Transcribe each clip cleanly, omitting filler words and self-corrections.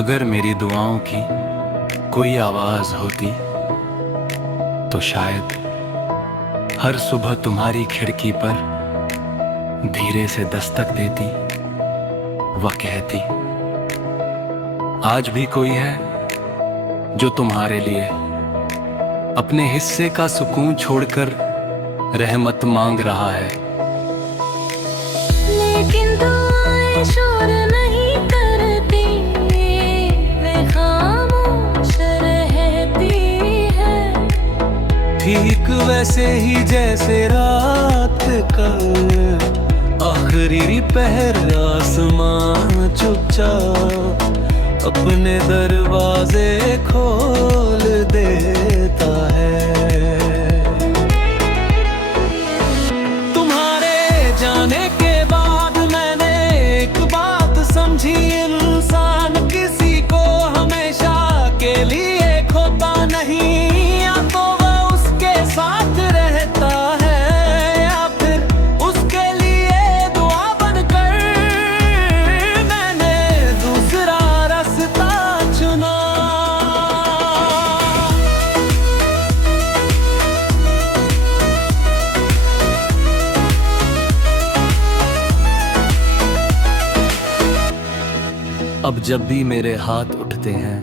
अगर मेरी दुआओं की कोई आवाज होती तो शायद हर सुबह तुम्हारी खिड़की पर धीरे से दस्तक देती। वह कहती, आज भी कोई है जो तुम्हारे लिए अपने हिस्से का सुकून छोड़कर रहमत मांग रहा है। लेकिन दुआएं शोर नहीं करती, वे खामोश रहती है। ठीक वैसे ही जैसे रात का आखिरी पहर आसमान चुपचाप अपने दरवाजे खोल देता है। तुम्हारे जाने के बाद मैंने एक बात समझी, इंसान किसी को हमेशा के लिए खोता नहीं। या तो वह उसके साथ रहता है या फिर उसके लिए दुआ बनकर मैंने दूसरा रास्ता चुना। अब जब भी मेरे हाथ उठते हैं,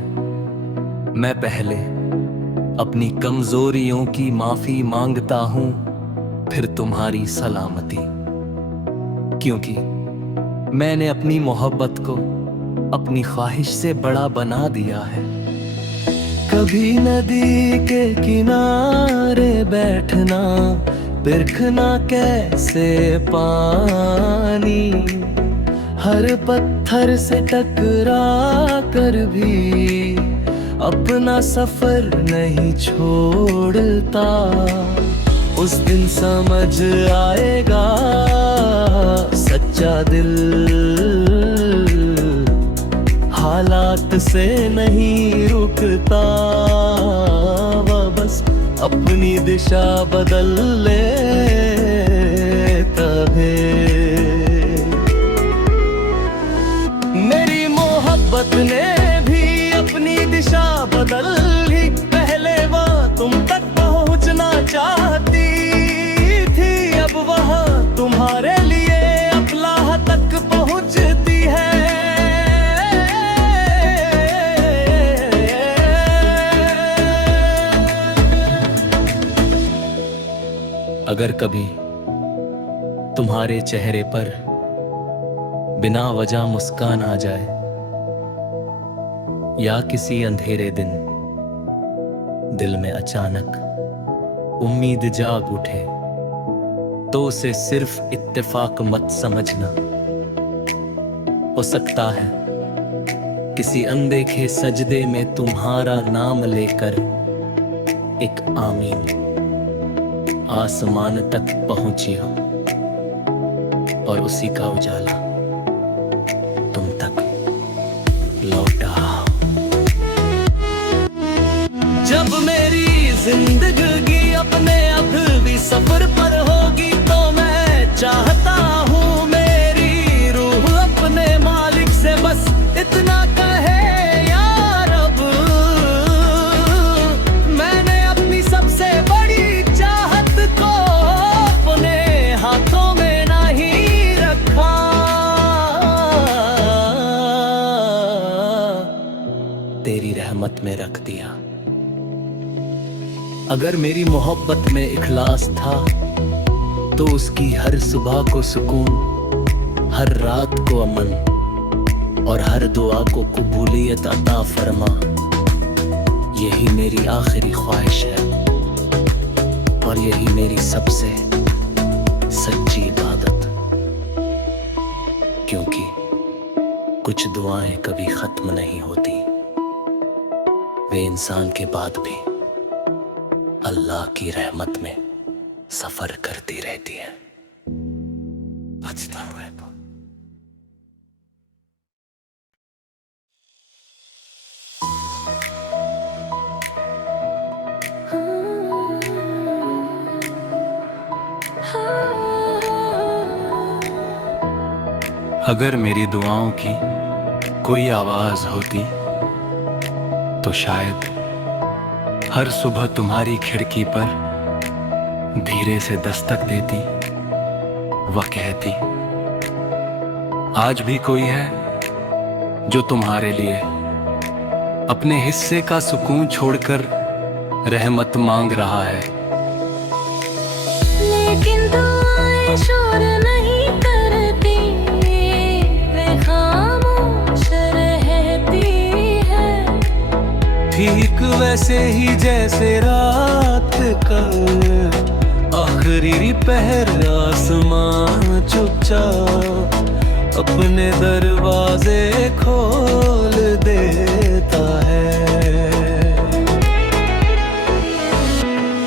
मैं पहले अपनी कमजोरियों की माफी मांगता हूं, फिर तुम्हारी सलामती। क्योंकि मैंने अपनी मोहब्बत को अपनी ख्वाहिश से बड़ा बना दिया है। कभी नदी के किनारे बैठना, बिरखना कैसे पानी, हर पत्थर से टकरा कर भी अपना सफर नहीं छोड़ता। उस दिन समझ आएगा सच्चा दिल हालात से नहीं रुकता, वह बस अपनी दिशा बदल लेता है। मेरी मोहब्बत ने भी अपनी दिशा बदल ली। पहले वह तुम तक पहुंचना चाहती थी, अब वह तुम्हारे लिए अल्लाह तक पहुंचती है। अगर कभी तुम्हारे चेहरे पर बिना वजह मुस्कान आ जाए, या किसी अंधेरे दिन दिल में अचानक उम्मीद जाग उठे, तो उसे सिर्फ इत्तेफाक मत समझना। हो सकता है किसी अनदेखे सजदे में तुम्हारा नाम लेकर एक आमीन आसमान तक पहुंची हो, और उसी का उजाला तुम तक लौटा। जब मेरी जिंदगी अपने अब भी सफर पर होगी, तो मैं चाहता हूँ मेरी रूह अपने मालिक से बस इतना कहे, या रब, मैंने अपनी सबसे बड़ी चाहत को अपने हाथों में नहीं रखा, तेरी रहमत में रख दिया। अगर मेरी मोहब्बत में इखलास था, तो उसकी हर सुबह को सुकून, हर रात को अमन, और हर दुआ को कबूलियत अता फरमा। यही मेरी आखिरी ख्वाहिश है, और यही मेरी सबसे सच्ची इबादत। क्योंकि कुछ दुआएं कभी खत्म नहीं होती, वे इंसान के बाद भी अल्लाह की रहमत में सफर करती रहती है। अच्छा हुआ है। अगर मेरी दुआओं की कोई आवाज होती तो शायद हर सुबह तुम्हारी खिड़की पर धीरे से दस्तक देती, वह कहती, आज भी कोई है जो तुम्हारे लिए अपने हिस्से का सुकून छोड़कर रहमत मांग रहा है। लेकिन दुआएं शोर नहीं करती, वे खामोश रहती है। ठीक वैसे ही जैसे रात का आखिरी पहर आसमां चुपचाप अपने दरवाजे खोल देता है।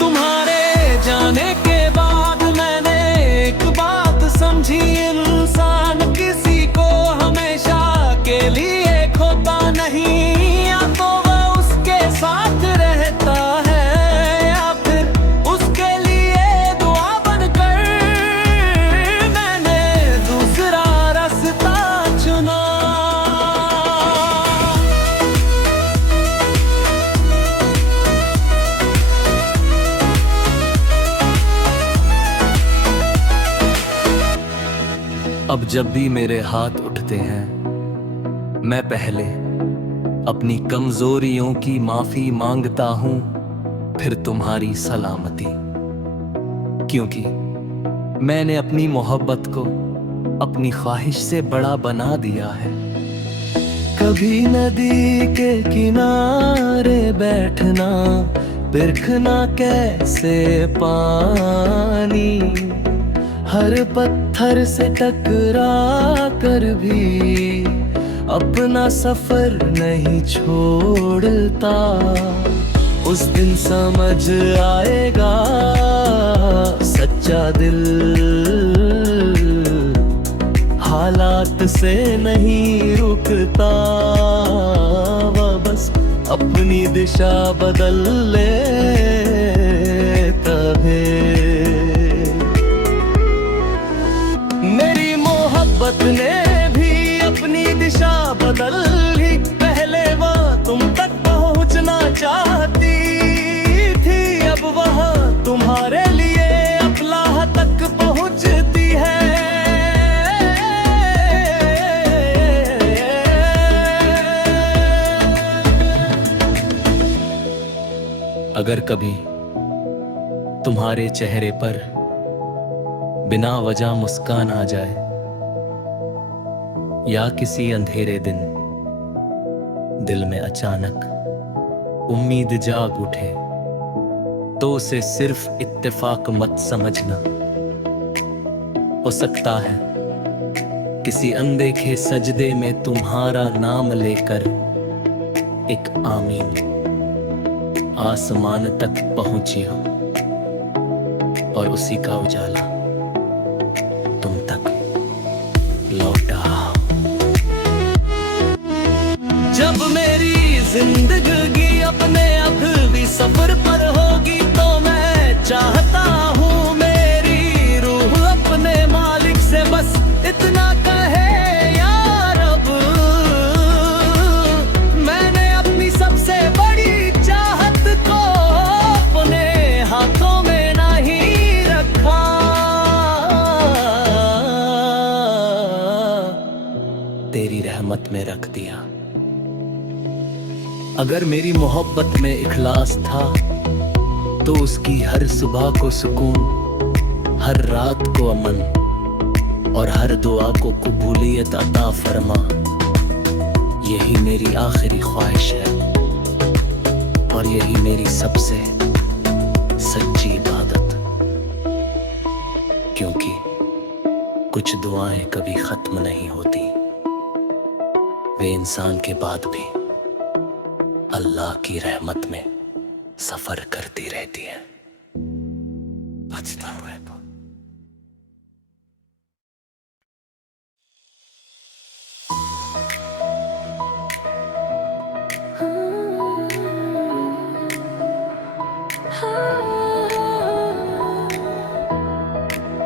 तुम्हारे जाने के बाद मैंने एक बात समझी, इंसान किसी को हमेशा के लिए खोता नहीं। या तो वह उसके साथ रहता है या फिर उसके लिए दुआ बनकर मैंने दूसरा रास्ता चुना। अब जब भी मेरे हाथ उठते हैं, मैं पहले अपनी कमजोरियों की माफी मांगता हूं, फिर तुम्हारी सलामती। क्योंकि मैंने अपनी मोहब्बत को अपनी ख्वाहिश से बड़ा बना दिया है। कभी नदी के किनारे बैठना, बिरखना कैसे पानी, हर पत्थर से टकरा कर भी अपना सफर नहीं छोड़ता। उस दिन समझ आएगा सच्चा दिल हालात से नहीं रुकता, वह बस अपनी दिशा बदल लेता है। मेरी मोहब्बत ने भी अपनी दिशा बदल ली, पहले वह तुम तक पहुंचना चाहती थी, अब वह तुम्हारे लिए अल्लाह तक पहुंचती है। अगर कभी तुम्हारे चेहरे पर बिना वजह मुस्कान आ जाए, या किसी अंधेरे दिन दिल में अचानक उम्मीद जाग उठे, तो उसे सिर्फ इत्तेफाक मत समझना। हो सकता है किसी अनदेखे सजदे में तुम्हारा नाम लेकर एक आमीन आसमान तक पहुंची हो, और उसी का उजाला तुम तक लौटा। जब मेरी जिंदगी अपने अगली सफर पर होगी, तो मैं चाहता हूँ मेरी रूह अपने मालिक से बस इतना कहे, या रब, मैंने अपनी सबसे बड़ी चाहत को अपने हाथों में नहीं रखा, तेरी रहमत में रख दिया। अगर मेरी मोहब्बत में इखलास था, तो उसकी हर सुबह को सुकून, हर रात को अमन, और हर दुआ को कबूलियत अता फरमा। यही मेरी आखिरी ख्वाहिश है, और यही मेरी सबसे सच्ची इबादत। क्योंकि कुछ दुआएं कभी खत्म नहीं होती, वे इंसान के बाद भी अल्लाह की रहमत में सफर करती रहती है। बचता हुआ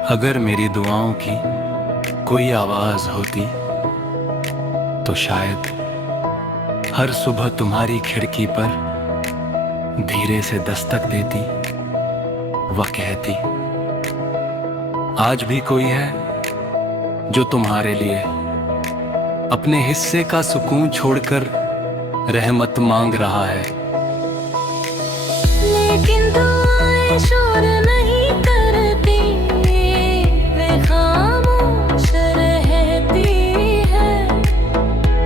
अगर मेरी दुआओं की कोई आवाज होती, तो शायद हर सुबह तुम्हारी खिड़की पर धीरे से दस्तक देती, वह कहती, आज भी कोई है जो तुम्हारे लिए अपने हिस्से का सुकून छोड़कर रहमत मांग रहा है। लेकिन दुआएं शोर नहीं करती, वे खामोश रहती है।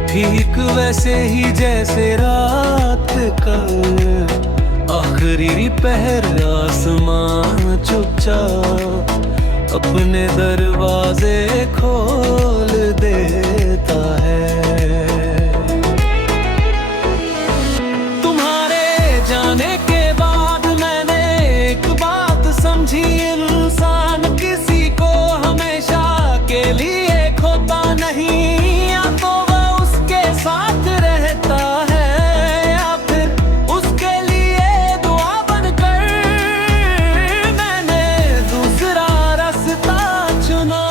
ठीक वैसे ही जैसे रात का आखिरी पहर आसमां चुपचाप अपने दरवाजे खोल देता है। तुम्हारे जाने के बाद मैंने एक बात समझी, इंसान किसी को हमेशा के लिए खोता नहीं। या तो वह उसके साथ रहता है या फिर उसके लिए दुआ बनकर मैंने दूसरा रास्ता चुना।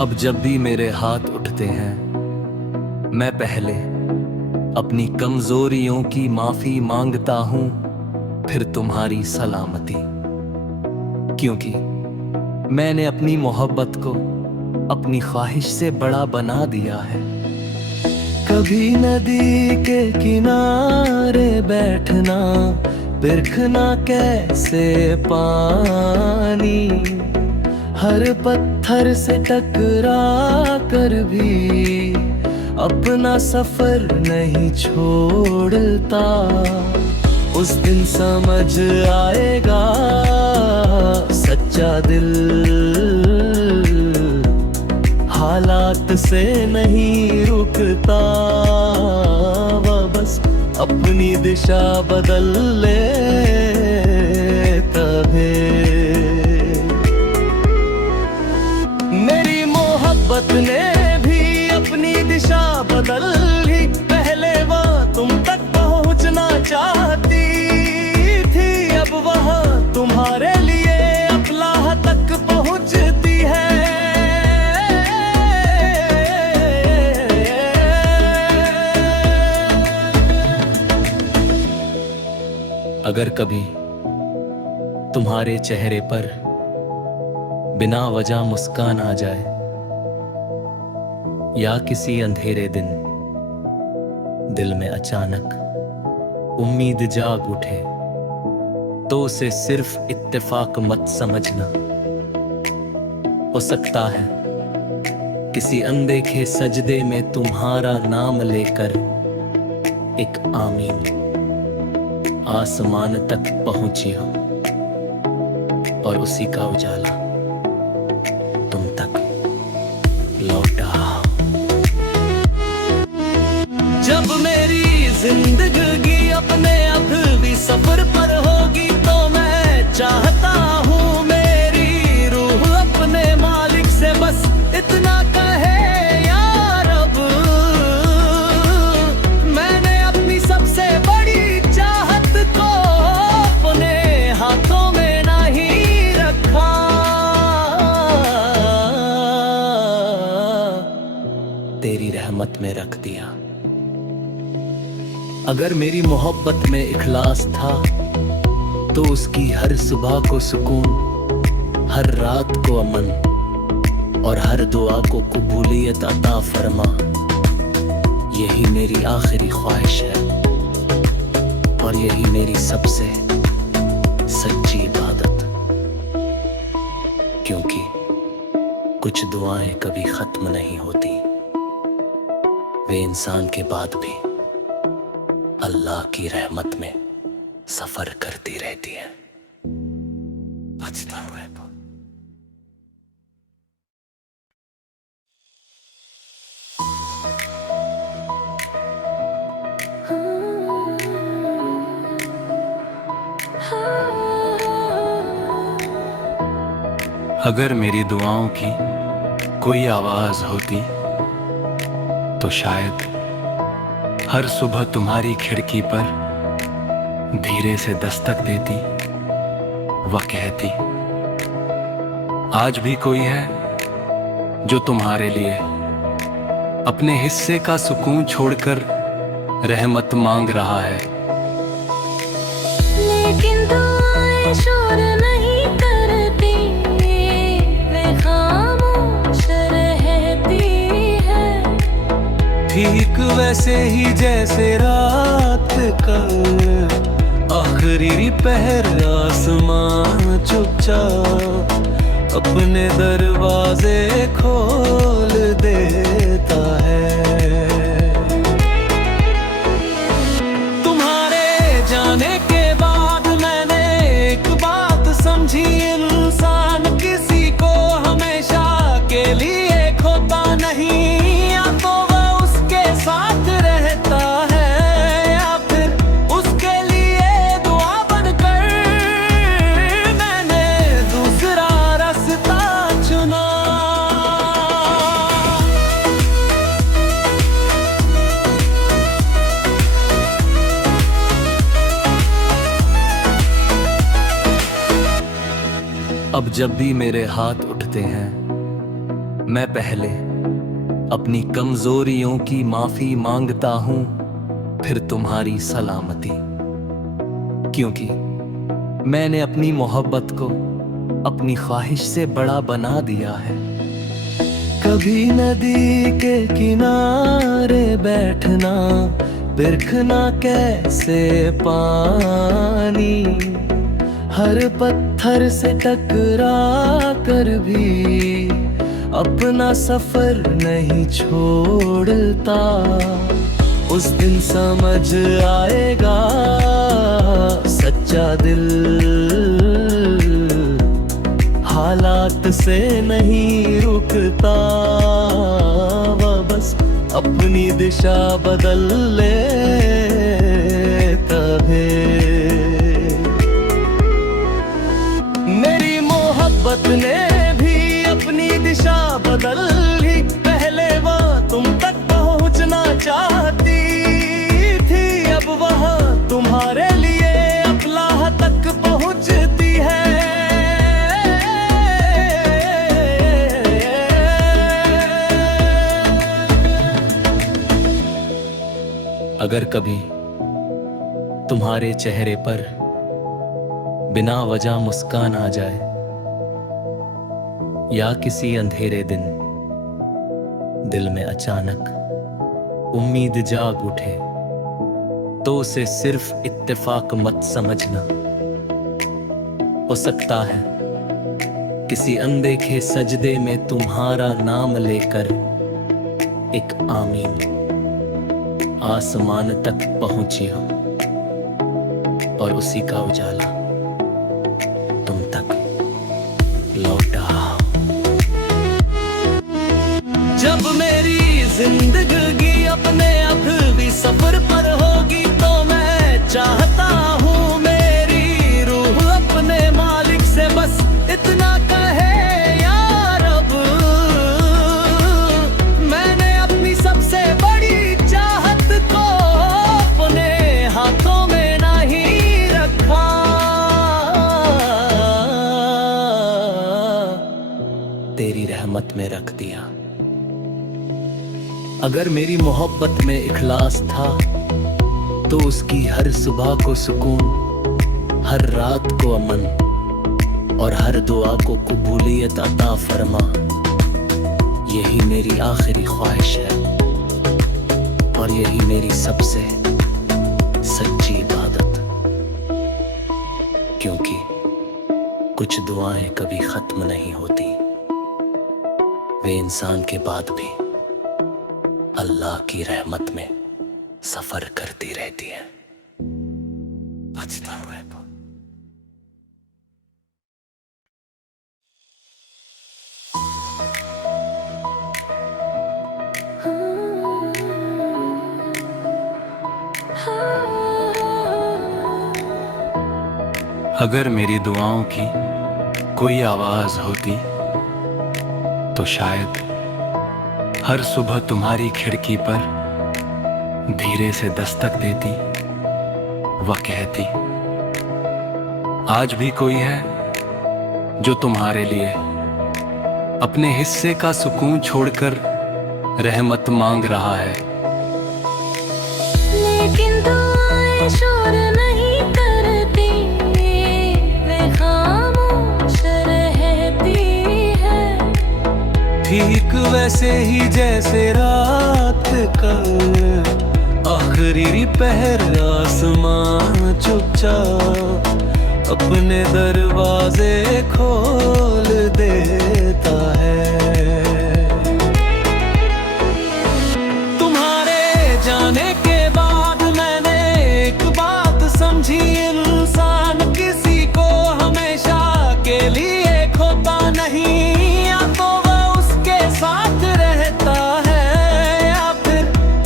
अब जब भी मेरे हाथ उठते हैं, मैं पहले अपनी कमजोरियों की माफी मांगता हूं, फिर तुम्हारी सलामती। क्योंकि मैंने अपनी मोहब्बत को अपनी ख्वाहिश से बड़ा बना दिया है। कभी नदी के किनारे बैठना, बिरखना कैसे पानी, हर पत्थर से टकरा कर भी अपना सफर नहीं छोड़ता। उस दिन समझ आएगा सच्चा दिल हालात से नहीं रुकता, वह बस अपनी दिशा बदल लेता है। मेरी मोहब्बत ने भी अपनी दिशा बदल ली। पहले वह तुम तक पहुंचना चाहती थी, अब वह तुम्हारे लिए अल्लाह तक पहुंचती है। अगर कभी तुम्हारे चेहरे पर बिना वजह मुस्कान आ जाए, या किसी अंधेरे दिन दिल में अचानक उम्मीद जाग उठे, तो उसे सिर्फ इत्तेफाक मत समझना। हो सकता है किसी अनदेखे सजदे में तुम्हारा नाम लेकर एक आमीन आसमान तक पहुंची हो, और उसी का उजाला तुम तक लौटा। जब मेरी जिंदगी अपने अब भी सफर पर होगी, तो मैं चाहता हूँ मेरी रूह अपने मालिक से बस इतना कहे, या रब मैंने अपनी सबसे बड़ी चाहत को अपने हाथों में नहीं रखा। तेरी रहमत में रख दिया। अगर मेरी मोहब्बत में इखलास था, तो उसकी हर सुबह को सुकून, हर रात को अमन, और हर दुआ को कबूलियत अता फरमा। यही मेरी आखिरी ख्वाहिश है, और यही मेरी सबसे सच्ची इबादत। क्योंकि कुछ दुआएं कभी खत्म नहीं होती, वे इंसान के बाद भी अल्लाह की रहमत में सफर करती रहती है। बचता हुआ अगर मेरी दुआओं की कोई आवाज होती, तो शायद हर सुबह तुम्हारी खिड़की पर धीरे से दस्तक देती, वह कहती, आज भी कोई है जो तुम्हारे लिए अपने हिस्से का सुकून छोड़कर रहमत मांग रहा है। लेकिन दुआएं शोर नहीं करती, वे खामोश रहती है। ठीक वैसे ही जैसे रात का आखिरी पहर आसमां चुपचाप अपने दरवाजे खोल देता है। तुम्हारे जाने के बाद मैंने एक बात समझी, इंसान किसी को हमेशा के लिए खोता नहीं। या तो वह उसके साथ रहता है या फिर उसके लिए दुआ बनकर मैंने दूसरा रास्ता चुना। अब जब भी मेरे हाथ उठते हैं, मैं पहले अपनी कमजोरियों की माफी मांगता हूं, फिर तुम्हारी सलामती। क्योंकि मैंने अपनी मोहब्बत को अपनी ख्वाहिश से बड़ा बना दिया है। कभी नदी के किनारे बैठना, बिरखना कैसे पानी, हर पत्थर से टकरा कर भी अपना सफर नहीं छोड़ता। उस दिन समझ आएगा सच्चा दिल हालात से नहीं रुकता, वह बस अपनी दिशा बदल लेता है। मेरी मोहब्बत ने भी अपनी दिशा बदल ली, पहले वह तुम तक पहुंचना चाहती थी, अब वह तुम्हारे लिए अल्लाह तक पहुंचती है। अगर कभी तुम्हारे चेहरे पर बिना वजह मुस्कान आ जाए, या किसी अंधेरे दिन दिल में अचानक उम्मीद जाग उठे, तो उसे सिर्फ इत्तेफाक मत समझना। हो सकता है किसी अनदेखे सजदे में तुम्हारा नाम लेकर एक आमीन आसमान तक पहुंची हो, और उसी का उजाला तुम तक लौटा। जब मेरी जिंदगी अपने अभी सफर पर होगी, तो मैं चाहता हूँ मेरी रूह अपने मालिक से बस इतना कहे, या रब, मैंने अपनी सबसे बड़ी चाहत को अपने हाथों में नहीं रखा, तेरी रहमत में रख दिया। अगर मेरी मोहब्बत में इखलास था, तो उसकी हर सुबह को सुकून, हर रात को अमन, और हर दुआ को कबूलियत अता फरमा। यही मेरी आखिरी ख्वाहिश है, और यही मेरी सबसे सच्ची इबादत। क्योंकि कुछ दुआएं कभी खत्म नहीं होती, वे इंसान के बाद भी अल्लाह की रहमत में सफर करती रहती है। बचता हुआ अगर मेरी दुआओं की कोई आवाज होती, तो शायद हर सुबह तुम्हारी खिड़की पर धीरे से दस्तक देती, वह कहती, आज भी कोई है जो तुम्हारे लिए अपने हिस्से का सुकून छोड़कर रहमत मांग रहा है। लेकिन दुआएं शोर नहीं करती, वे खामोश रहती है। ठीक वैसे ही जैसे रात का आखिरी पहर आसमां चुपचाप अपने दरवाजे खोल देता है। तुम्हारे जाने के बाद मैंने एक बात समझी, इंसान किसी को हमेशा के लिए खोता नहीं। या तो वह उसके साथ रहता है या फिर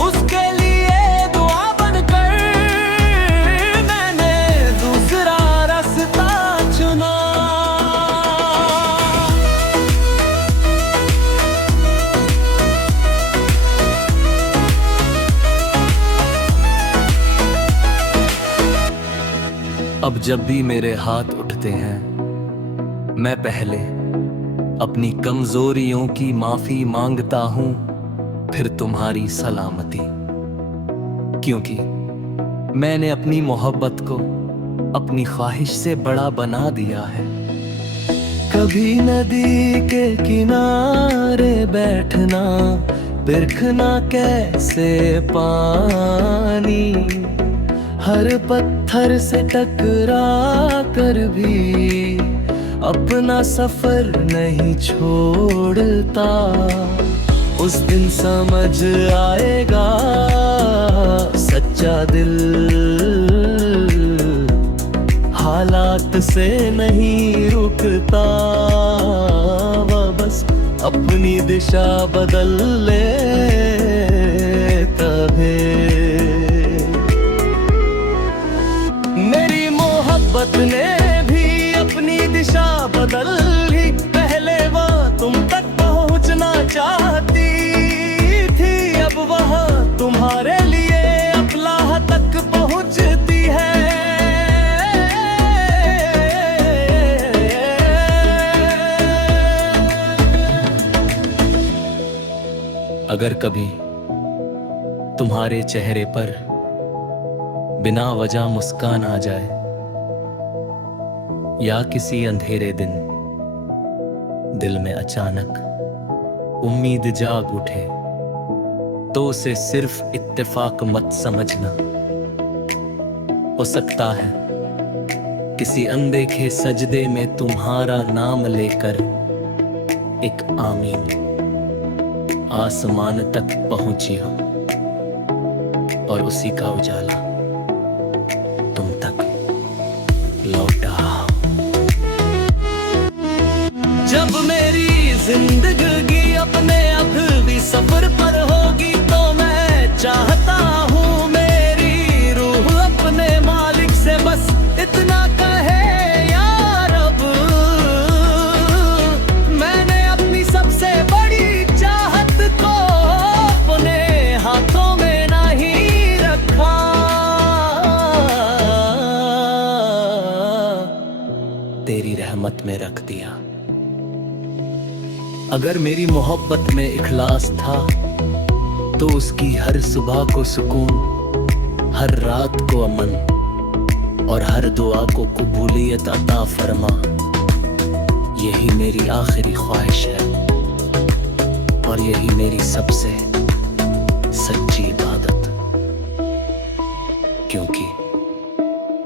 उसके लिए दुआ बनकर मैंने दूसरा रास्ता चुना। अब जब भी मेरे हाथ उठते हैं, मैं पहले अपनी कमजोरियों की माफी मांगता हूं, फिर तुम्हारी सलामती। क्योंकि मैंने अपनी मोहब्बत को अपनी ख्वाहिश से बड़ा बना दिया है। कभी नदी के किनारे बैठना, बिरखना कैसे पानी, हर पत्थर से टकरा कर भी अपना सफर नहीं छोड़ता। उस दिन समझ आएगा सच्चा दिल हालात से नहीं रुकता, वह बस अपनी दिशा बदल लेता है। मेरी मोहब्बत ने भी अपनी दिशा बदल ली। पहले वह तुम तक पहुंचना चाहती थी, अब वह तुम्हारे लिए अल्लाह तक पहुंचती है। अगर कभी तुम्हारे चेहरे पर बिना वजह मुस्कान आ जाए, या किसी अंधेरे दिन दिल में अचानक उम्मीद जाग उठे, तो उसे सिर्फ इत्तेफाक मत समझना। हो सकता है किसी अनदेखे सजदे में तुम्हारा नाम लेकर एक आमीन आसमान तक पहुंची हो, और उसी का उजाला तुम तक लौटा। जब मेरी जिंदगी अपने अब भी सफर पर होगी, तो मैं चाहता हूँ मेरी रूह अपने मालिक से बस इतना कहे, या रब मैंने अपनी सबसे बड़ी चाहत को अपने हाथों में नहीं रखा। तेरी रहमत में रख दिया। अगर मेरी मोहब्बत में इखलास था, तो उसकी हर सुबह को सुकून, हर रात को अमन, और हर दुआ को कबूलियत अता फरमा। यही मेरी आखिरी ख्वाहिश है, और यही मेरी सबसे सच्ची इबादत। क्योंकि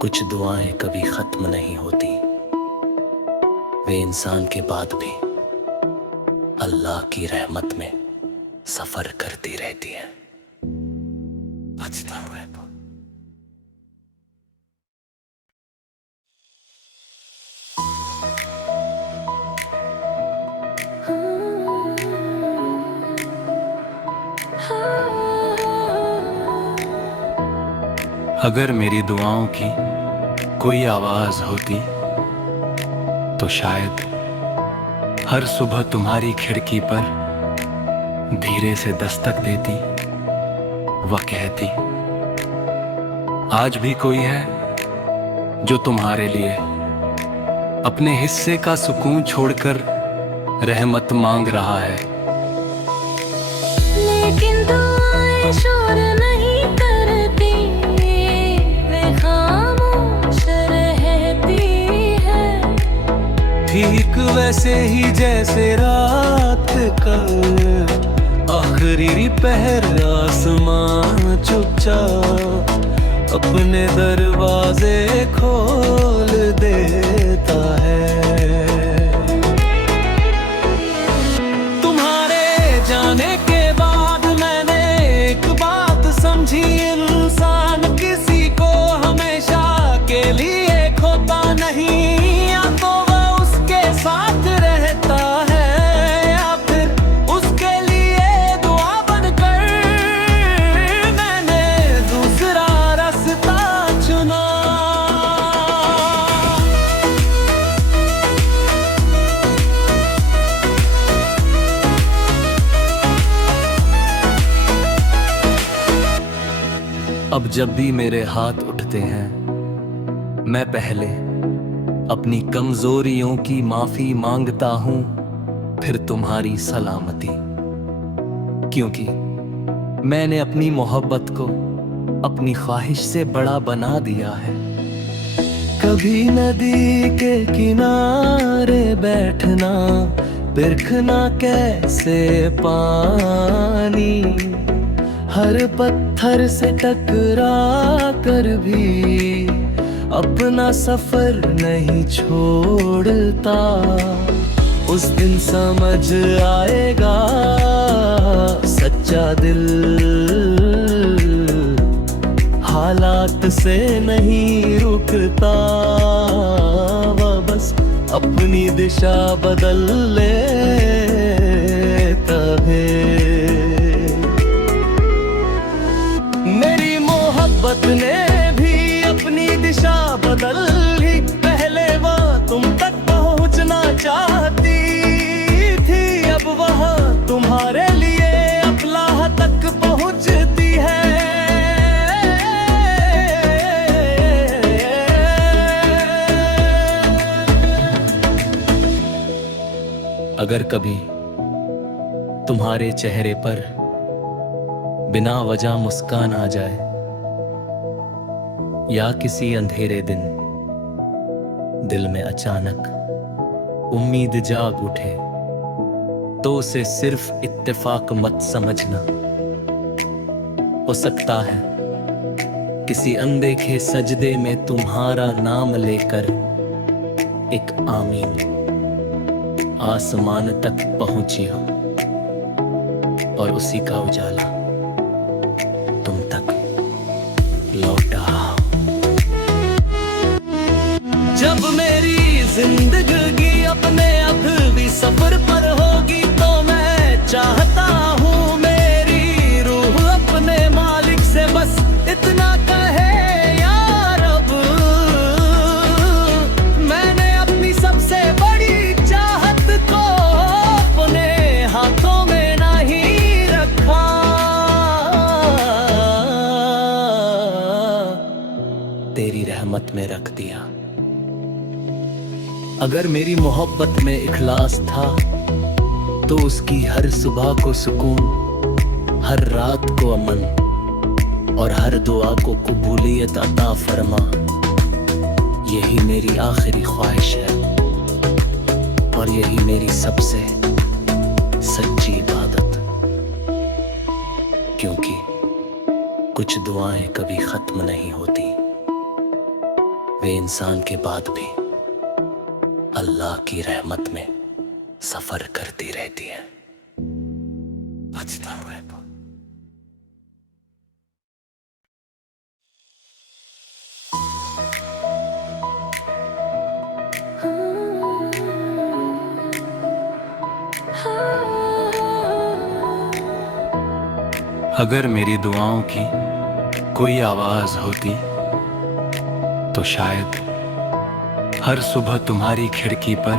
कुछ दुआएं कभी खत्म नहीं होती, वे इंसान के बाद भी अल्लाह की रहमत में सफर करती रहती है। अच्छा है। अगर मेरी दुआओं की कोई आवाज होती, तो शायद हर सुबह तुम्हारी खिड़की पर धीरे से दस्तक देती, वह कहती, आज भी कोई है जो तुम्हारे लिए अपने हिस्से का सुकून छोड़कर रहमत मांग रहा है। लेकिन दुआएं शोर नहीं करती, वे खामोश रहती है। ठीक वैसे ही जैसे रात का आखिरी पहर आसमां चुपचाप अपने दरवाजे खोल देता है। तुम्हारे जाने के बाद मैंने एक बात समझी, इंसान किसी को हमेशा के लिए खोता नहीं। या तो वह उसके साथ रहता है या फिर उसके लिए दुआ बनकर मैंने दूसरा रास्ता चुना। अब जब भी मेरे हाथ उठते हैं, मैं पहले अपनी कमजोरियों की माफी मांगता हूं, फिर तुम्हारी सलामती। क्योंकि मैंने अपनी मोहब्बत को अपनी ख्वाहिश से बड़ा बना दिया है। कभी नदी के किनारे बैठना, बिरखना कैसे पानी, हर पत्थर से टकरा कर भी अपना सफर नहीं छोड़ता। उस दिन समझ आएगा सच्चा दिल हालात से नहीं रुकता, वह बस अपनी दिशा बदल लेता है। मेरी मोहब्बत ने भी अपनी दिशा बदल ली। पहले वह तुम तक पहुंचना चाहती थी, अब वह तुम्हारे लिए अल्लाह तक पहुंचती है। अगर कभी तुम्हारे चेहरे पर बिना वजह मुस्कान आ जाए, या किसी अंधेरे दिन दिल में अचानक उम्मीद जाग उठे, तो उसे सिर्फ इत्तेफाक मत समझना। हो सकता है किसी अनदेखे सजदे में तुम्हारा नाम लेकर एक आमीन आसमान तक पहुंची हो, और उसी का उजाला तुम तक लौटा। जब मेरी जिंदगी अपने अब भी सफर पर होगी, तो मैं चाहता हूँ मेरी रूह अपने मालिक से बस इतना कहे, या रब, मैंने अपनी सबसे बड़ी चाहत को अपने हाथों में नहीं रखा, तेरी रहमत में रख दिया। अगर मेरी मोहब्बत में इखलास था, तो उसकी हर सुबह को सुकून, हर रात को अमन, और हर दुआ को कबूलियत अता फरमा। यही मेरी आखिरी ख्वाहिश है, और यही मेरी सबसे सच्ची इबादत। क्योंकि कुछ दुआएं कभी खत्म नहीं होती, वे इंसान के बाद भी अल्लाह की रहमत में सफर करती रहती है। बचता हुआ अगर मेरी दुआओं की कोई आवाज होती, तो शायद हर सुबह तुम्हारी खिड़की पर